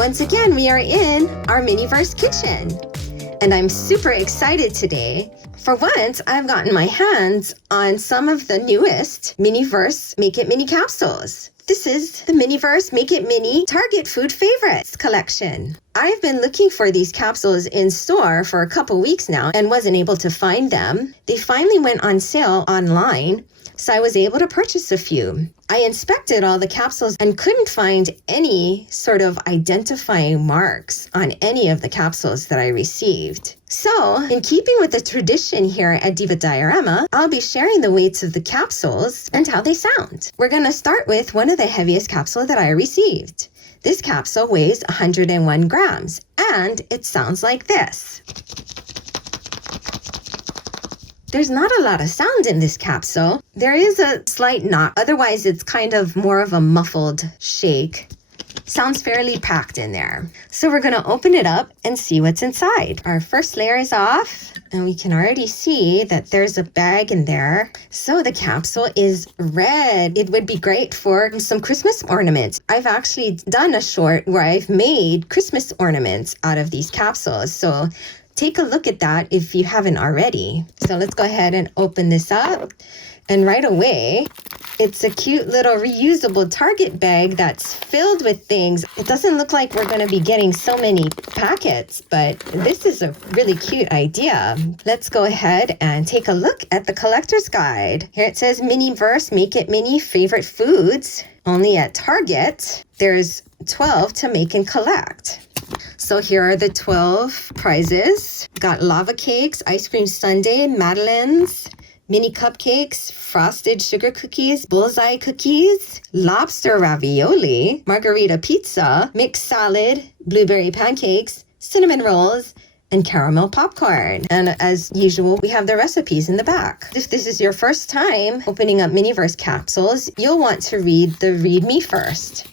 Once again, we are in our Miniverse kitchen, and I'm super excited today. For once, I've gotten my hands on some of the newest Miniverse Make It Mini capsules. This is the Miniverse Make It Mini Target Food Favorites collection. I've been looking for these capsules in store for a couple weeks now and wasn't able to find them. They finally went on sale online, so I was able to purchase a few. I inspected all the capsules and couldn't find any sort of identifying marks on any of the capsules that I received. So, in keeping with the tradition here at Diva Diorama, I'll be sharing the weights of the capsules and how they sound. We're going to start with one of the heaviest capsules that I received. This capsule weighs 101 grams, and it sounds like this. There's not a lot of sound in this capsule. There is a slight knock. Otherwise, it's kind of more of a muffled shake. Sounds fairly packed in there. So we're going to open it up and see what's inside. Our first layer is off, and we can already see that there's a bag in there. So the capsule is red. It would be great for some Christmas ornaments. I've actually done a short where I've made Christmas ornaments out of these capsules. So take a look at that if you haven't already. So let's go ahead and open this up. And right away, it's a cute little reusable Target bag that's filled with things. It doesn't look like we're going to be getting so many packets, but this is a really cute idea. Let's go ahead and take a look at the collector's guide. Here it says Miniverse Make It Mini Favorite Foods, only at Target. There's 12 to make and collect. So here are the 12 prizes. Got lava cakes, ice cream sundae, madeleines, mini cupcakes, frosted sugar cookies, bullseye cookies, lobster ravioli, margarita pizza, mixed salad, blueberry pancakes, cinnamon rolls, and caramel popcorn. And as usual, we have the recipes in the back. If this is your first time opening up Miniverse capsules, you'll want to read the Read Me First.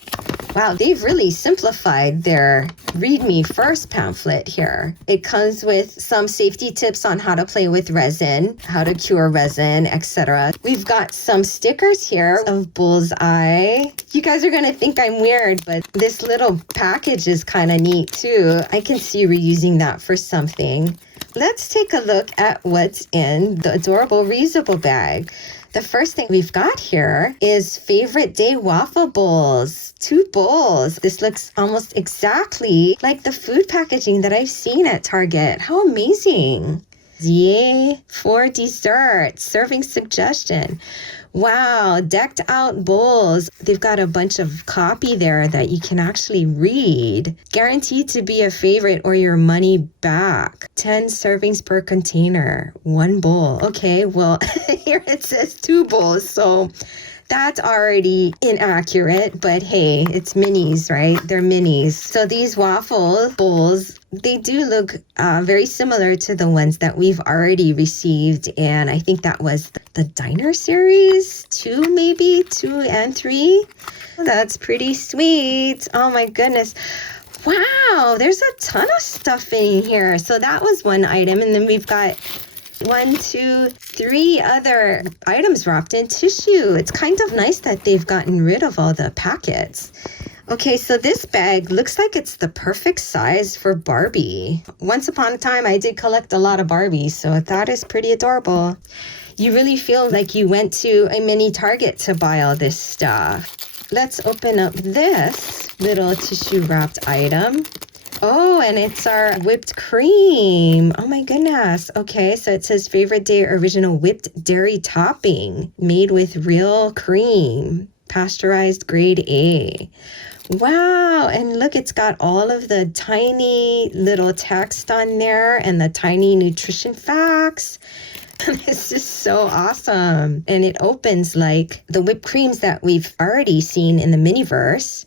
Wow, they've really simplified their Read Me First pamphlet here. It comes with some safety tips on how to play with resin, how to cure resin, etc. We've got some stickers here of Bullseye. You guys are going to think I'm weird, but this little package is kind of neat too. I can see reusing that for something. Let's take a look at what's in the adorable reusable bag. The first thing we've got here is Favorite Day Waffle Bowls. 2 bowls. This looks almost exactly like the food packaging that I've seen at Target. How amazing. Yay for dessert. Serving suggestion. Wow, decked out bowls. They've got a bunch of copy there that you can actually read. Guaranteed to be a favorite or your money back. 10 servings per container. 1 bowl. Okay, well, here it says 2 bowls. So that's already inaccurate, but hey, it's minis, right? They're minis. So these waffle bowls, they do look very similar to the ones that we've already received. And I think that was the Diner Series 2, maybe 2 and 3. That's pretty sweet. Oh my goodness. Wow, there's a ton of stuff in here. So that was one item. And then we've got 1, 2, 3 other items wrapped in tissue. It's kind of nice that they've gotten rid of all the packets. Okay, so this bag looks like it's the perfect size for Barbie. Once upon a time, I did collect a lot of Barbies, so that is pretty adorable. You really feel like you went to a mini Target to buy all this stuff. Let's open up this little tissue wrapped item. Oh, and it's our whipped cream. Oh my goodness. Okay, so it says Favorite Day Original Whipped Dairy Topping, made with real cream, pasteurized grade A. Wow, and look, it's got all of the tiny little text on there and the tiny nutrition facts. This is so awesome. And it opens like the whipped creams that we've already seen in the Miniverse.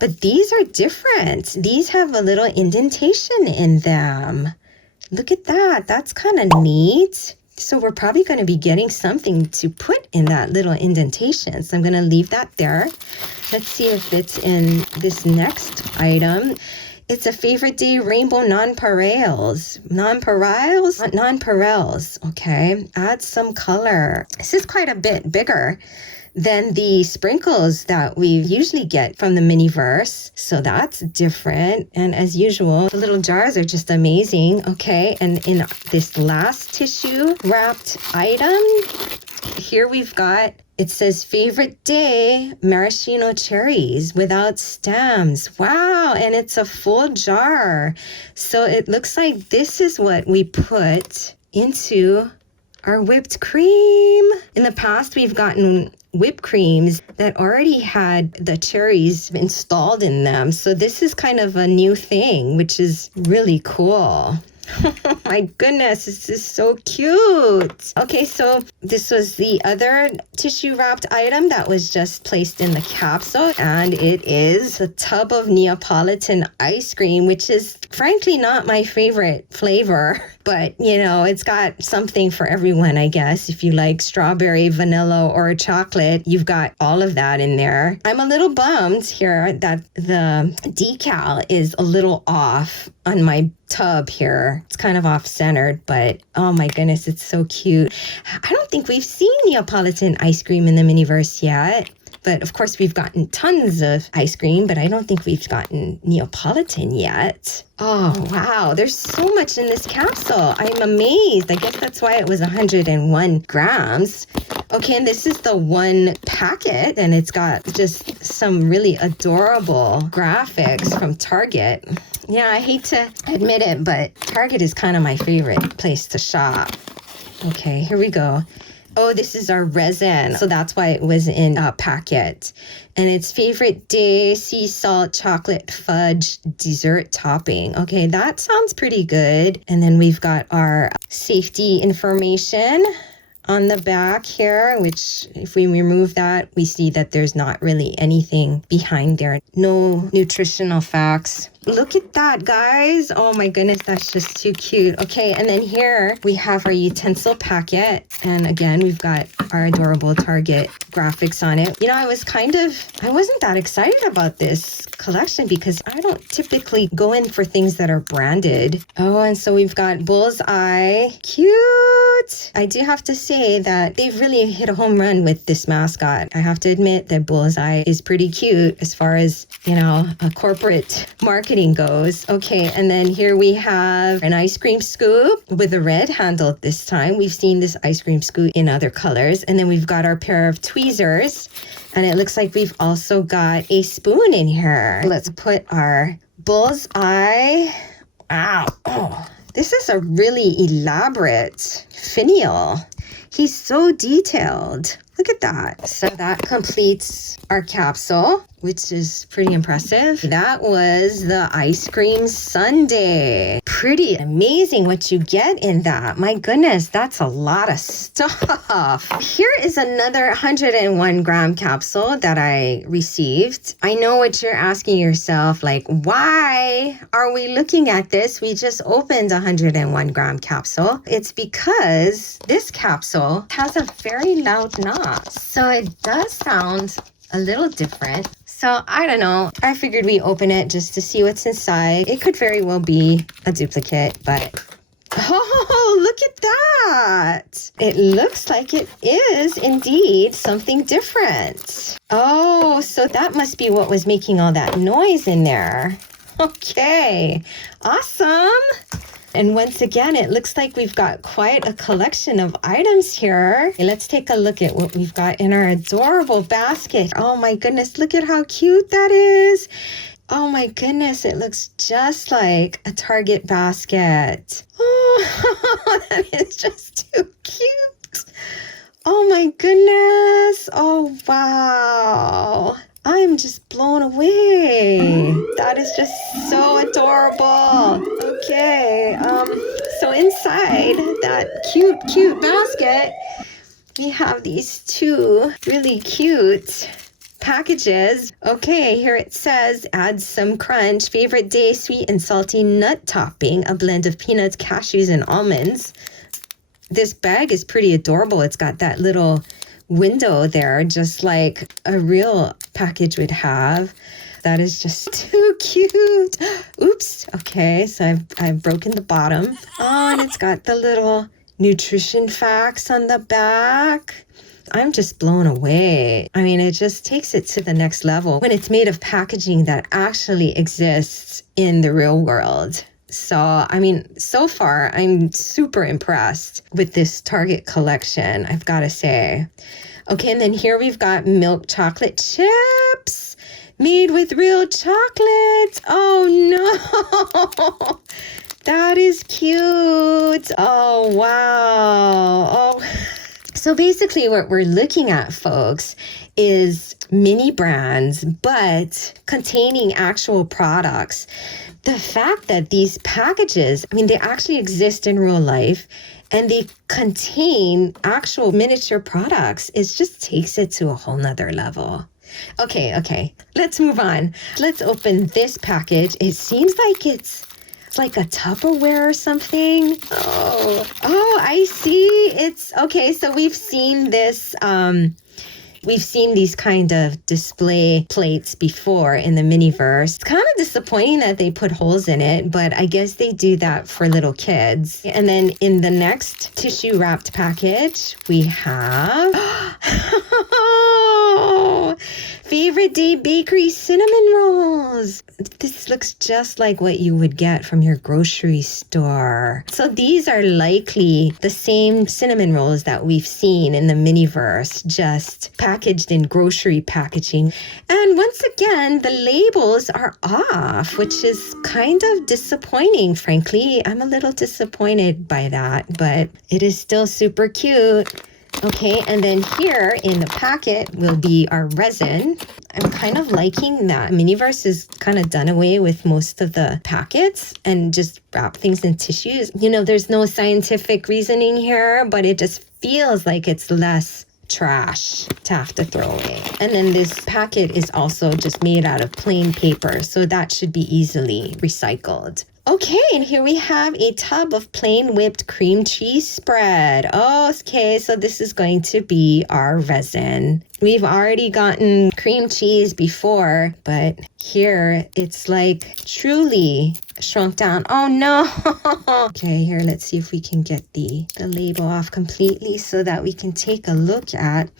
But these are different. These have a little indentation in them. Look at that. That's kind of neat. So we're probably going to be getting something to put in that little indentation. So I'm going to leave that there. Let's see if it's in this next item. It's a Favorite Day Rainbow Nonpareils. Nonpareils? Nonpareils. Okay. Add some color. This is quite a bit bigger than the sprinkles that we usually get from the Miniverse. So that's different. And as usual, the little jars are just amazing. Okay, and in this last tissue wrapped item, here we've got, it says favorite day maraschino cherries without stems. Wow, and it's a full jar. So it looks like this is what we put into our whipped cream. In the past, we've gotten whipped creams that already had the cherries installed in them. So this is kind of a new thing, which is really cool. Oh my goodness, this is so cute. Okay, so this was the other tissue wrapped item that was just placed in the capsule, and it is a tub of Neapolitan ice cream, which is frankly not my favorite flavor. But, you know, it's got something for everyone, I guess. If you like strawberry, vanilla, or chocolate, you've got all of that in there. I'm a little bummed here that the decal is a little off on my tub here. It's kind of off-centered, but oh my goodness, it's so cute. I don't think we've seen Neapolitan ice cream in the Miniverse yet. But of course, we've gotten tons of ice cream, but I don't think we've gotten Neapolitan yet. Oh, wow. There's so much in this capsule. I'm amazed. I guess that's why it was 101 grams. Okay, and this is the one packet, and it's got just some really adorable graphics from Target. Yeah, I hate to admit it, but Target is kind of my favorite place to shop. Okay, here we go. Oh, this is our resin. So that's why it was in a packet. And it's favorite day sea salt chocolate fudge dessert topping. Okay, that sounds pretty good. And then we've got our safety information on the back here, which if we remove that, we see that there's not really anything behind there. No nutritional facts. Look at that, guys. Oh my goodness, that's just too cute. Okay, and then here we have our utensil packet. And again, we've got our adorable Target graphics on it. You know, I wasn't that excited about this collection because I don't typically go in for things that are branded. Oh, and so we've got Bullseye. Cute. I do have to say that they've really hit a home run with this mascot. I have to admit that Bullseye is pretty cute as far as, you know, a corporate marketing goes. Okay, and then here we have an ice cream scoop with a red handle this time. We've seen this ice cream scoop in other colors. And then we've got our pair of tweezers. And it looks like we've also got a spoon in here. Let's put our Bullseye. Wow. Oh, this is a really elaborate finial. He's so detailed. Look at that. So that completes our capsule, which is pretty impressive. That was the ice cream sundae. Pretty amazing what you get in that. My goodness, that's a lot of stuff. Here is another 101 gram capsule that I received. I know what you're asking yourself, like, why are we looking at this? We just opened a 101 gram capsule. It's because this capsule has a very loud knock. So it does sound a little different. So I don't know. I figured we open it just to see what's inside. It could very well be a duplicate, but oh, look at that. It looks like it is indeed something different. Oh, so that must be what was making all that noise in there. Okay, awesome. And once again, it looks like we've got quite a collection of items here. Okay, let's take a look at what we've got in our adorable basket. Oh my goodness, look at how cute that is. Oh my goodness, it looks just like a Target basket. Oh, that is just too cute. Oh my goodness. Oh, wow. I'm just blown away. That is just so adorable. Okay, so inside that cute basket, we have these two really cute packages. Okay, here it says, add some crunch, favorite day sweet and salty nut topping, a blend of peanuts, cashews, and almonds. This bag is pretty adorable. It's got that little window there, just like a real package would have. That is just too cute. Oops. Okay, so I've broken the bottom. Oh, and it's got the little nutrition facts on the back. I'm just blown away. I mean, it just takes it to the next level when it's made of packaging that actually exists in the real world. So, I mean, so far, I'm super impressed with this Target collection, I've got to say. Okay, and then here we've got milk chocolate chips made with real chocolate. Oh, no. That is cute. Oh, wow. Oh. So basically what we're looking at, folks, is mini brands, but containing actual products. The fact that these packages, I mean, they actually exist in real life and they contain actual miniature products, it just takes it to a whole nother level. Okay, let's move on. Let's open this package. It seems like it's like a Tupperware or something. Oh, I see. It's okay. So we've seen this, we've seen these kind of display plates before in the Miniverse. It's kind of disappointing that they put holes in it, but I guess they do that for little kids. And then in the next tissue wrapped package, we have Favorite Day Bakery cinnamon rolls. This looks just like what you would get from your grocery store. So these are likely the same cinnamon rolls that we've seen in the Miniverse, just packaged in grocery packaging. And once again, the labels are off, which is kind of disappointing, frankly. I'm a little disappointed by that, but it is still super cute. Okay, and then here in the packet will be our resin. I'm kind of liking that Miniverse has kind of done away with most of the packets and just wrap things in tissues. You know, there's no scientific reasoning here, but it just feels like it's less trash to have to throw away. And then this packet is also just made out of plain paper, so that should be easily recycled. Okay, and here we have a tub of plain whipped cream cheese spread. Oh, okay, so this is going to be our resin. We've already gotten cream cheese before, but here it's like truly shrunk down. Oh no. Okay, here, let's see if we can get the label off completely so that we can take a look at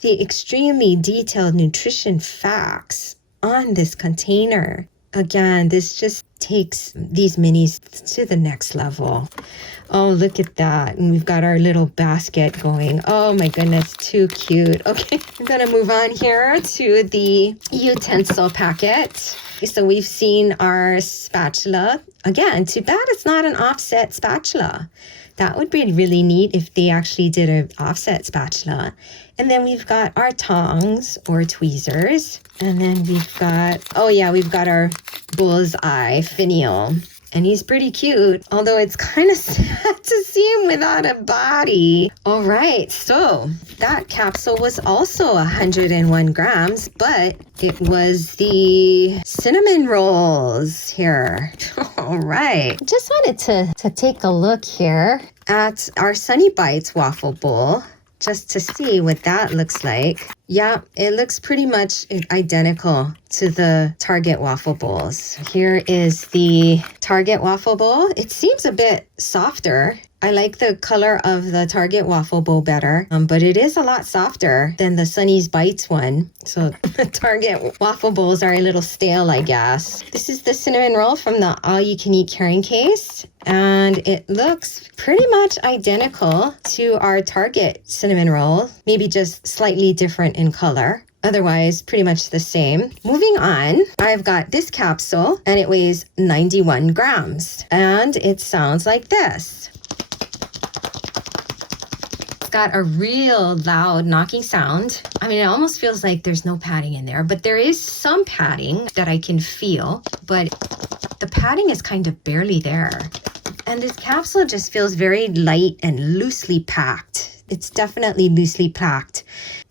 the extremely detailed nutrition facts on this container. Again, this just takes these minis to the next level. Oh, look at that. And we've got our little basket going. Oh my goodness, too cute. Okay, I'm gonna move on here to the utensil packet. So we've seen our spatula. Again, too bad it's not an offset spatula. That would be really neat if they actually did an offset spatula. And then we've got our tongs or tweezers. And then we've got, we've got our Bullseye finial. And he's pretty cute, although it's kind of sad to see him without a body. All right, so that capsule was also 101 grams, but it was the cinnamon rolls here. All right, just wanted to take a look here at our Sunny Bites waffle bowl, just to see what that looks like. Yeah, it looks pretty much identical to the Target waffle bowls. Here is the Target waffle bowl. It seems a bit softer. I like the color of the Target waffle bowl better, but it is a lot softer than the Sunny's Bites one. So the Target waffle bowls are a little stale, I guess. This is the cinnamon roll from the all-you-can-eat carrying case, and it looks pretty much identical to our Target cinnamon roll, maybe just slightly different in color. Otherwise, pretty much the same. Moving on, I've got this capsule, and it weighs 91 grams, and it sounds like this. Got a real loud knocking sound. I mean, it almost feels like there's no padding in there, but there is some padding that I can feel, but the padding is kind of barely there. And this capsule just feels very light and loosely packed. It's definitely loosely packed.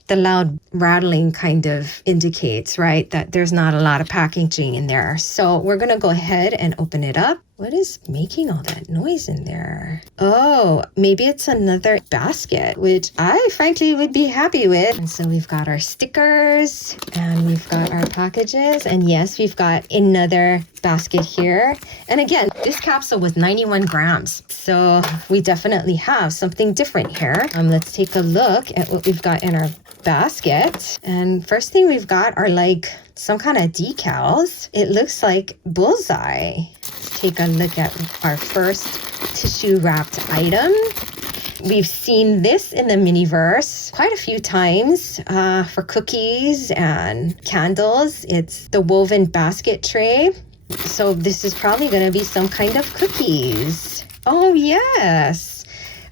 The loud rattling kind of indicates, right, that there's not a lot of packaging in there. So we're gonna go ahead and open it up. What is making all that noise in there? Oh, maybe it's another basket, which I frankly would be happy with. And so we've got our stickers and we've got our packages. And yes, we've got another basket here. And again, this capsule was 91 grams. So we definitely have something different here. Let's take a look at what we've got in our basket. And first thing we've got are like some kind of decals. It looks like Bullseye. Let's take a look at our first tissue wrapped item. We've seen this in the Miniverse quite a few times for cookies and candles. It's the woven basket tray. So this is probably going to be some kind of cookies. Oh, yes.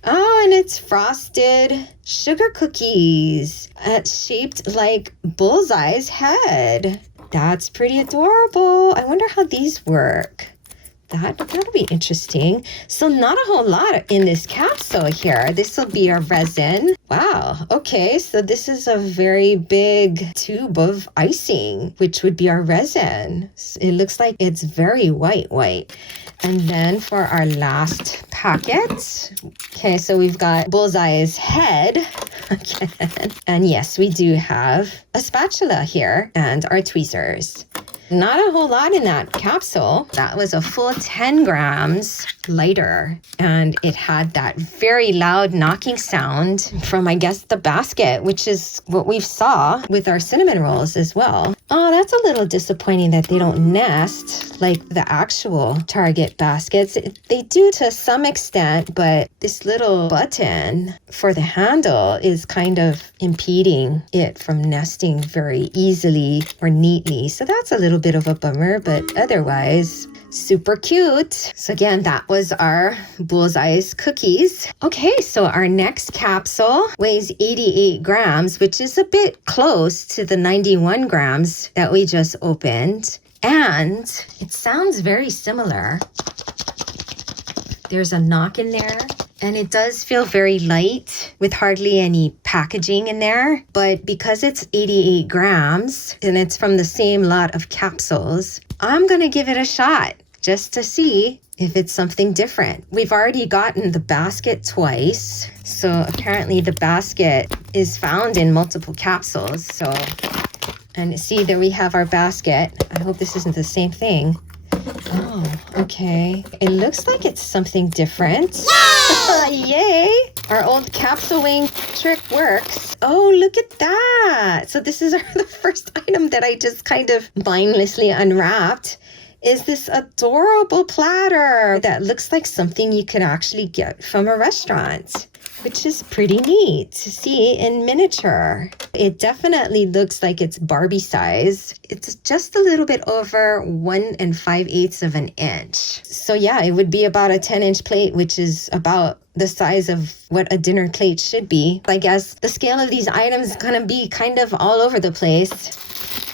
Oh, and it's frosted sugar cookies. It's shaped like Bullseye's head. That's pretty adorable. I wonder how these work. That'll be interesting. So not a whole lot in this capsule here. This will be our resin. Wow. Okay, so this is a very big tube of icing, which would be our resin. It looks like it's very white. And then for our last packet, okay, so we've got Bullseye's head again. And yes, we do have a spatula here and our tweezers. Not a whole lot in that capsule. That was a full 10 grams lighter. And it had that very loud knocking sound from, I guess, the basket, which is what we saw with our cinnamon rolls as well. Oh, that's a little disappointing that they don't nest like the actual Target baskets. They do to some extent, but this little button for the handle is kind of impeding it from nesting very easily or neatly. So that's a little bit of a bummer, but otherwise super cute. So again, that was our Bullseye's cookies. Okay, so our next capsule weighs 88 grams, which is a bit close to the 91 grams that we just opened. And it sounds very similar. There's a knock in there. And it does feel very light with hardly any packaging in there. But because it's 88 grams and it's from the same lot of capsules, I'm going to give it a shot just to see if it's something different. We've already gotten the basket twice. So apparently the basket is found in multiple capsules. So, and see, there we have our basket. I hope this isn't the same thing. Oh, okay. It looks like it's something different. Yay! Our old capsule weighing trick works. Oh, look at that. So this is the first item that I just kind of mindlessly unwrapped. Is this adorable platter that looks like something you could actually get from a restaurant, which is pretty neat to see in miniature. It definitely looks like it's Barbie size. It's just a little bit over 1 5/8 of an inch. So yeah, it would be about a 10-inch plate, which is about the size of what a dinner plate should be. I guess the scale of these items is going to be kind of all over the place.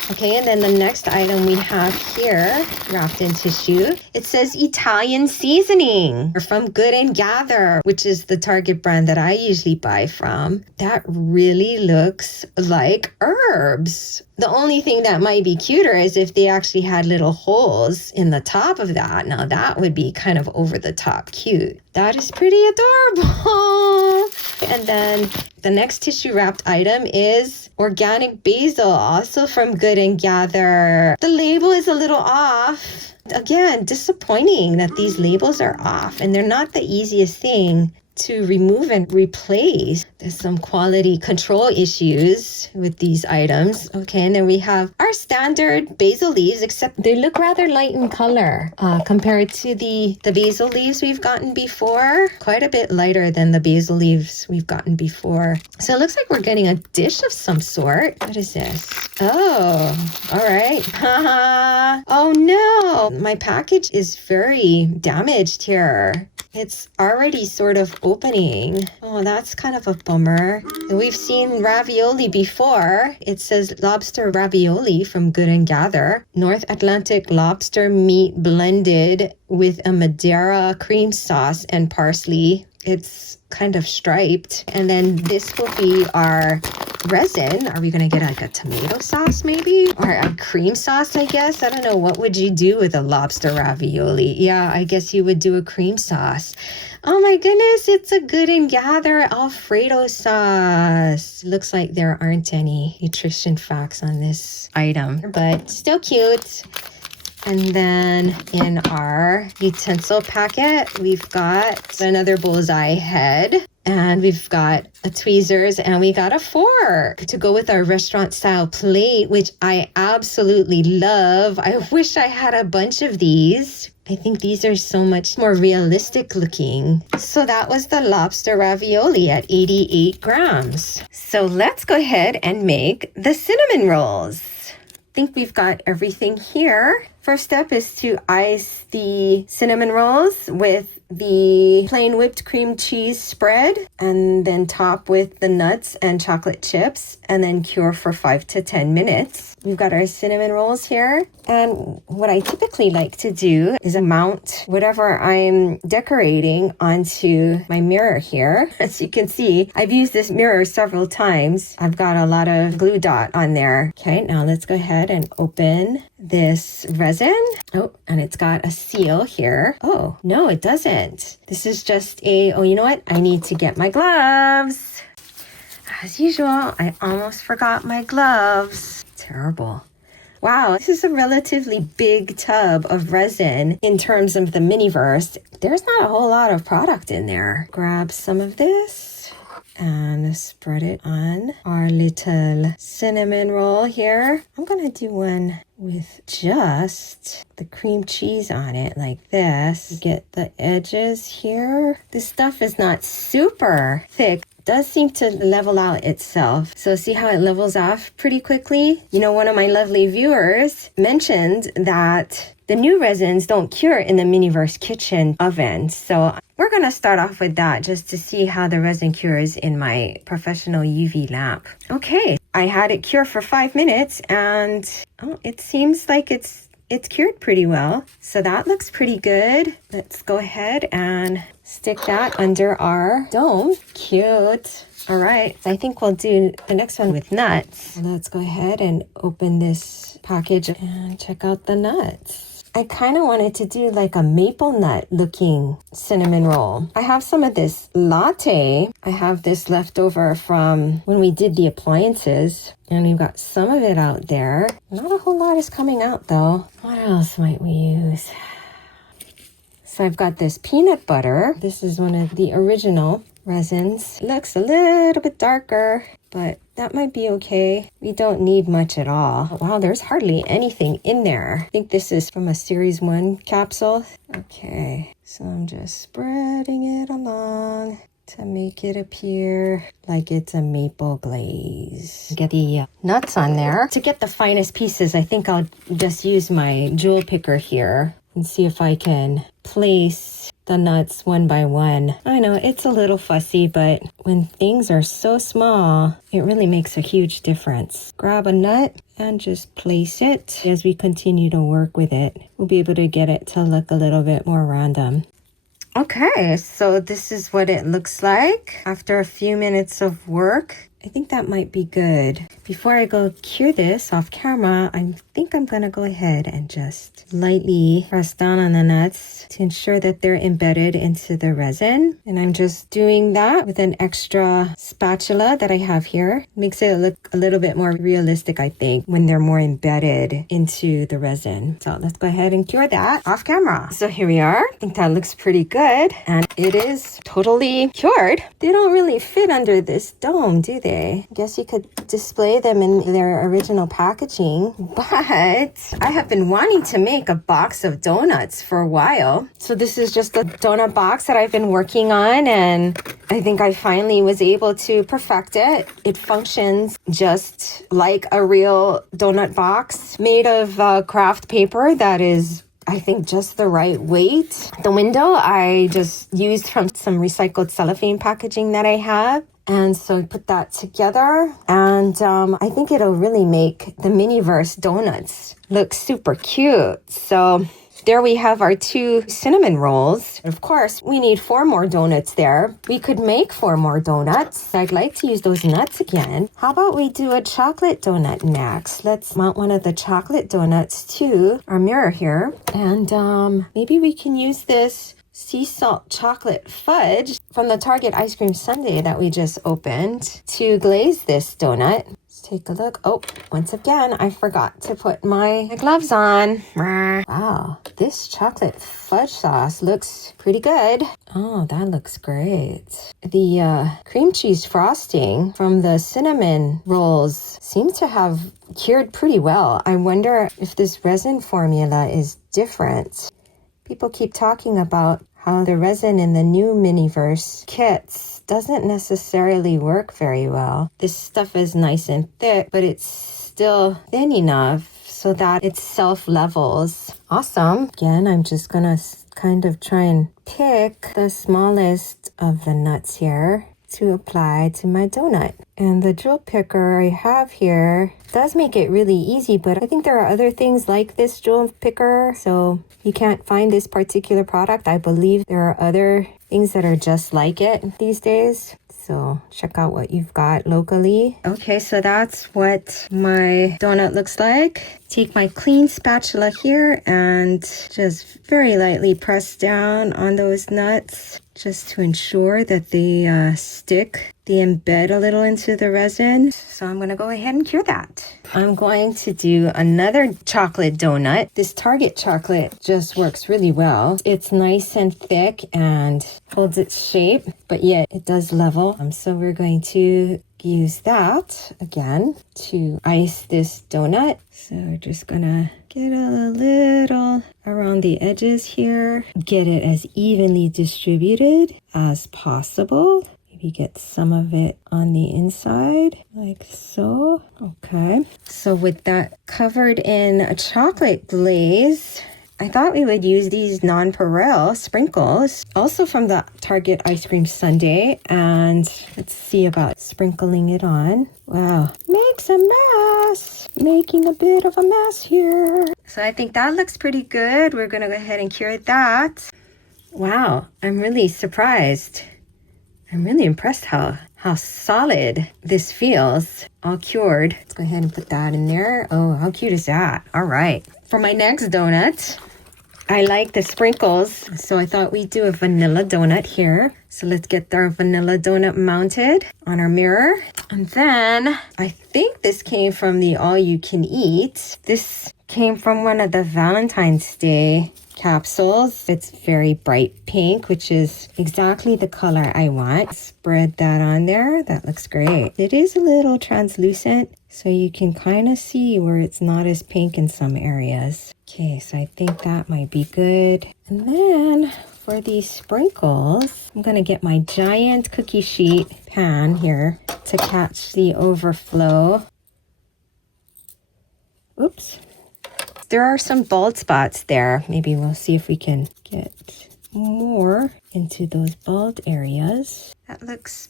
Okay, and then the next item we have here, wrapped in tissue, it says Italian seasoning from Good and Gather, which is the Target brand that I usually buy from. That really looks like herbs. The only thing that might be cuter is if they actually had little holes in the top of that. Now that would be kind of over the top cute. That is pretty adorable. And then the next tissue wrapped item is organic basil, also from Good and Gather. The label is a little off. Again, disappointing that these labels are off, and they're not the easiest thing to remove and replace. There's some quality control issues with these items. Okay, and then we have our standard basil leaves, except they look rather light in color compared to the basil leaves we've gotten before. Quite a bit lighter than the basil leaves we've gotten before. So it looks like we're getting a dish of some sort. What is this? Oh, all right. Oh no, my package is very damaged here. It's already sort of opening. Oh, that's kind of a bummer. We've seen ravioli before. It says lobster ravioli from Good and Gather. North Atlantic lobster meat blended with a Madeira cream sauce and parsley. It's kind of striped. And then this will be our resin, are we going to get like a tomato sauce maybe? Or a cream sauce, I guess? I don't know. What would you do with a lobster ravioli? Yeah, I guess you would do a cream sauce. Oh my goodness, it's a Good and Gather Alfredo sauce. Looks like there aren't any nutrition facts on this item, but still cute. And then in our utensil packet, we've got another Bullseye head. And we've got a tweezers and we got a fork to go with our restaurant style plate, which I absolutely love. I wish I had a bunch of these. I think these are so much more realistic looking. So that was the lobster ravioli at 88 grams. So let's go ahead and make the cinnamon rolls. I think we've got everything here. First step is to ice the cinnamon rolls with the plain whipped cream cheese spread and then top with the nuts and chocolate chips and then cure for 5 to 10 minutes. We've got our cinnamon rolls here. And what I typically like to do is mount whatever I'm decorating onto my mirror here. As you can see, I've used this mirror several times. I've got a lot of glue dot on there. Okay, now let's go ahead and open this resin. Oh, and it's got a seal here. Oh, no, it doesn't. This is just oh, you know what? I need to get my gloves. As usual, I almost forgot my gloves. Terrible. Wow, this is a relatively big tub of resin in terms of the Miniverse. There's not a whole lot of product in there. Grab some of this and spread it on our little cinnamon roll here. I'm gonna do one with just the cream cheese on it like this. Get the edges here. This stuff is not super thick. It does seem to level out itself. So see how it levels off pretty quickly? You know, one of my lovely viewers mentioned that the new resins don't cure in the Miniverse kitchen oven. So we're gonna start off with that just to see how the resin cures in my professional UV lamp. Okay, I had it cure for 5 minutes and it seems like it's cured pretty well. So that looks pretty good. Let's go ahead and stick that under our dome. Cute. All right, I think we'll do the next one with nuts. Let's go ahead and open this package and check out the nuts. I kind of wanted to do like a maple nut looking cinnamon roll. I have some of this latte. I have this left over from when we did the appliances. And we've got some of it out there. Not a whole lot is coming out though. What else might we use? So I've got this peanut butter. This is one of the original resins. It looks a little bit darker, but that might be okay. We don't need much at all. Wow, there's hardly anything in there. I think this is from a series 1 capsule. Okay, so I'm just spreading it along to make it appear like it's a maple glaze. Get the nuts on there. To get the finest pieces, I think I'll just use my jewel picker here and see if I can place the nuts one by one. I know it's a little fussy, but when things are so small, it really makes a huge difference. Grab a nut and just place it. As we continue to work with it, we'll be able to get it to look a little bit more random. Okay, so this is what it looks like after a few minutes of work. I think that might be good. Before I go cure this off camera, I think I'm gonna go ahead and just lightly press down on the nuts to ensure that they're embedded into the resin. And I'm just doing that with an extra spatula that I have here. Makes it look a little bit more realistic, I think, when they're more embedded into the resin. So let's go ahead and cure that off camera. So here we are. I think that looks pretty good. And it is totally cured. They don't really fit under this dome, do they? I guess you could display them in their original packaging, but I have been wanting to make a box of donuts for a while. So this is just a donut box that I've been working on, and I think I finally was able to perfect it. It functions just like a real donut box made of craft paper that is, I think, just the right weight. The window I just used from some recycled cellophane packaging that I have. And so I put that together, and I think it'll really make the Miniverse donuts look super cute. So There we have our 2 cinnamon rolls. Of course, we need 4 more donuts there. We could make 4 more donuts. I'd like to use those nuts again. How about we do a chocolate donut next? Let's mount one of the chocolate donuts to our mirror here. And maybe we can use this sea salt chocolate fudge from the Target ice cream sundae that we just opened to glaze this donut. Let's take a look. Oh, once again, I forgot to put my gloves on. Wow, this chocolate fudge sauce looks pretty good. Oh, that looks great. The cream cheese frosting from the cinnamon rolls seems to have cured pretty well. I wonder if this resin formula is different. People keep talking about how the resin in the new Miniverse kits doesn't necessarily work very well. This stuff is nice and thick, but it's still thin enough so that it self-levels. Awesome. Again, I'm just gonna kind of try and pick the smallest of the nuts here to apply to my donut. And the drill picker I have here does make it really easy, but I think there are other things like this drill picker. So you can't find this particular product. I believe there are other things that are just like it these days. So check out what you've got locally. Okay, so that's what my donut looks like. Take my clean spatula here and just very lightly press down on those nuts just to ensure that they stick, they embed a little into the resin. So I'm going to go ahead and cure that. I'm going to do another chocolate donut. This Target chocolate just works really well. It's nice and thick and holds its shape, but yet it does level. So we're going to use that again to ice this donut. So we're just gonna get a little around the edges here, get it as evenly distributed as possible. Maybe get some of it on the inside like so. Okay, so with that covered in a chocolate glaze, I thought we would use these nonpareil sprinkles, also from the Target ice cream sundae, and let's see about sprinkling it on. Wow, makes a mess, making a bit of a mess here. So I think that looks pretty good. We're gonna go ahead and cure that. Wow, I'm really surprised. I'm really impressed how solid this feels, all cured. Let's go ahead and put that in there. Oh, how cute is that? All right. For my next donut, I like the sprinkles, so I thought we'd do a vanilla donut here. So let's get our vanilla donut mounted on our mirror. And then I think this came from the all you can eat. This came from one of the Valentine's Day capsules. It's very bright pink, which is exactly the color I want. Spread that on there. That looks great. It is a little translucent, so you can kind of see where it's not as pink in some areas. Okay, so I think that might be good. And then for these sprinkles, I'm gonna get my giant cookie sheet pan here to catch the overflow. Oops. There are some bald spots there. Maybe we'll see if we can get more into those bald areas. That looks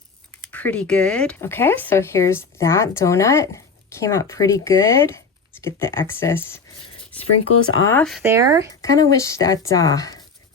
pretty good. Okay, so here's that donut. Came out pretty good. Let's get the excess sprinkles off there. Kind of wish that I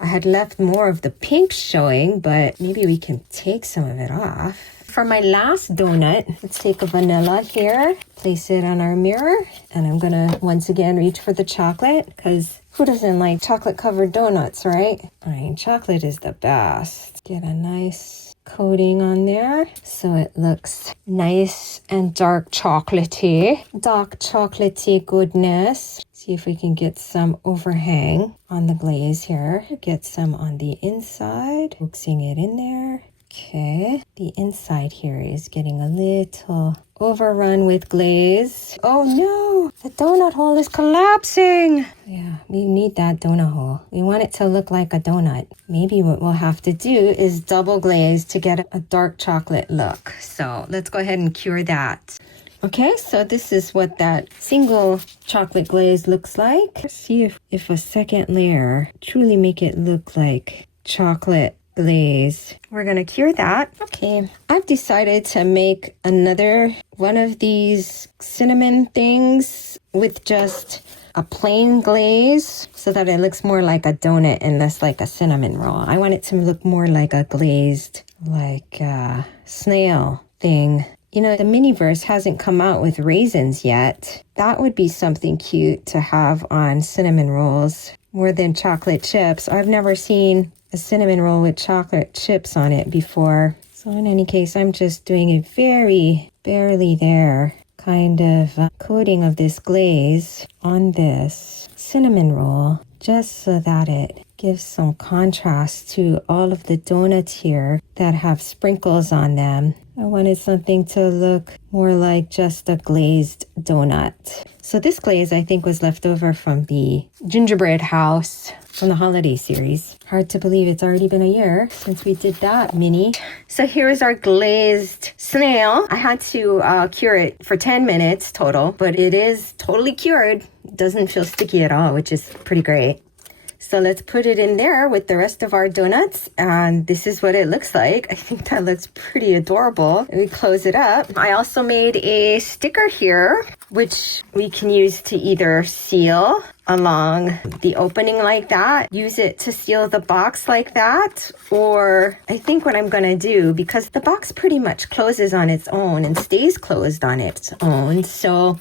had left more of the pink showing, but maybe we can take some of it off. For my last donut, let's take a vanilla here, place it on our mirror, and I'm gonna once again reach for the chocolate, because who doesn't like chocolate covered donuts, right? I mean, chocolate is the best. Get a nice coating on there so it looks nice and dark chocolatey. Dark chocolatey goodness. See if we can get some overhang on the glaze here. Get some on the inside, coaxing it in there. Okay, the inside here is getting a little overrun with glaze. Oh no, the donut hole is collapsing. Yeah, we need that donut hole. We want it to look like a donut. Maybe what we'll have to do is double glaze to get a dark chocolate look. So let's go ahead and cure that. Okay, so this is what that single chocolate glaze looks like. Let's see if a second layer truly make it look like chocolate glaze. We're gonna cure that. Okay, I've decided to make another one of these cinnamon things with just a plain glaze so that it looks more like a donut and less like a cinnamon roll. I want it to look more like a glazed, like a snail thing. You know, the Miniverse hasn't come out with raisins yet. That would be something cute to have on cinnamon rolls more than chocolate chips. I've never seen a cinnamon roll with chocolate chips on it before. So in any case, I'm just doing a very barely there kind of coating of this glaze on this cinnamon roll, just so that it gives some contrast to all of the donuts here that have sprinkles on them. I wanted something to look more like just a glazed donut. So this glaze, I think, was left over from the gingerbread house from the holiday series. Hard to believe it's already been a year since we did that mini. So here is our glazed snail. I had to cure it for 10 minutes total, but it is totally cured. It doesn't feel sticky at all, which is pretty great. So let's put it in there with the rest of our donuts. And this is what it looks like. I think that looks pretty adorable. We close it up. I also made a sticker here, which we can use to either seal along the opening like that, use it to seal the box like that, or I think what I'm going to do, because the box pretty much closes on its own and stays closed on its own. So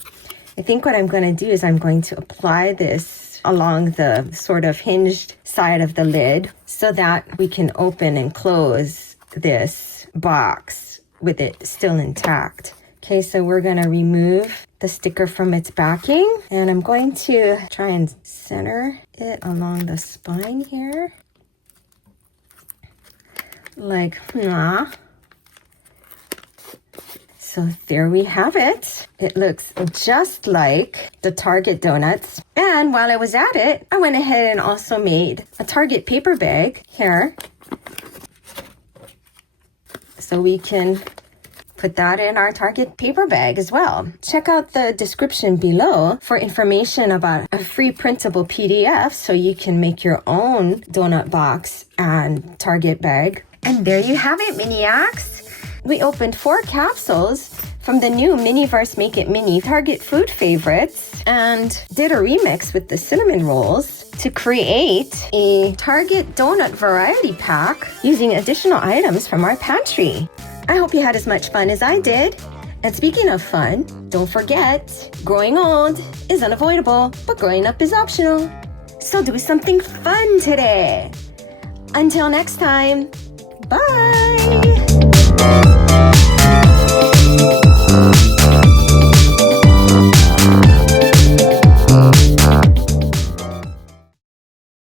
I think what I'm going to do is I'm going to apply this along the sort of hinged side of the lid so that we can open and close this box with it still intact. Okay, so we're going to remove the sticker from its backing, and I'm going to try and center it along the spine here. Like, So there we have it. It looks just like the Target donuts. And while I was at it, I went ahead and also made a Target paper bag here. So we can put that in our Target paper bag as well. Check out the description below for information about a free printable PDF so you can make your own donut box and Target bag. And there you have it, Miniacs. We opened 4 capsules from the new Miniverse Make It Mini Target Food Favorites and did a remix with the cinnamon rolls to create a Target donut variety pack using additional items from our pantry. I hope you had as much fun as I did. And speaking of fun, don't forget, growing old is unavoidable, but growing up is optional. So do something fun today. Until next time, bye!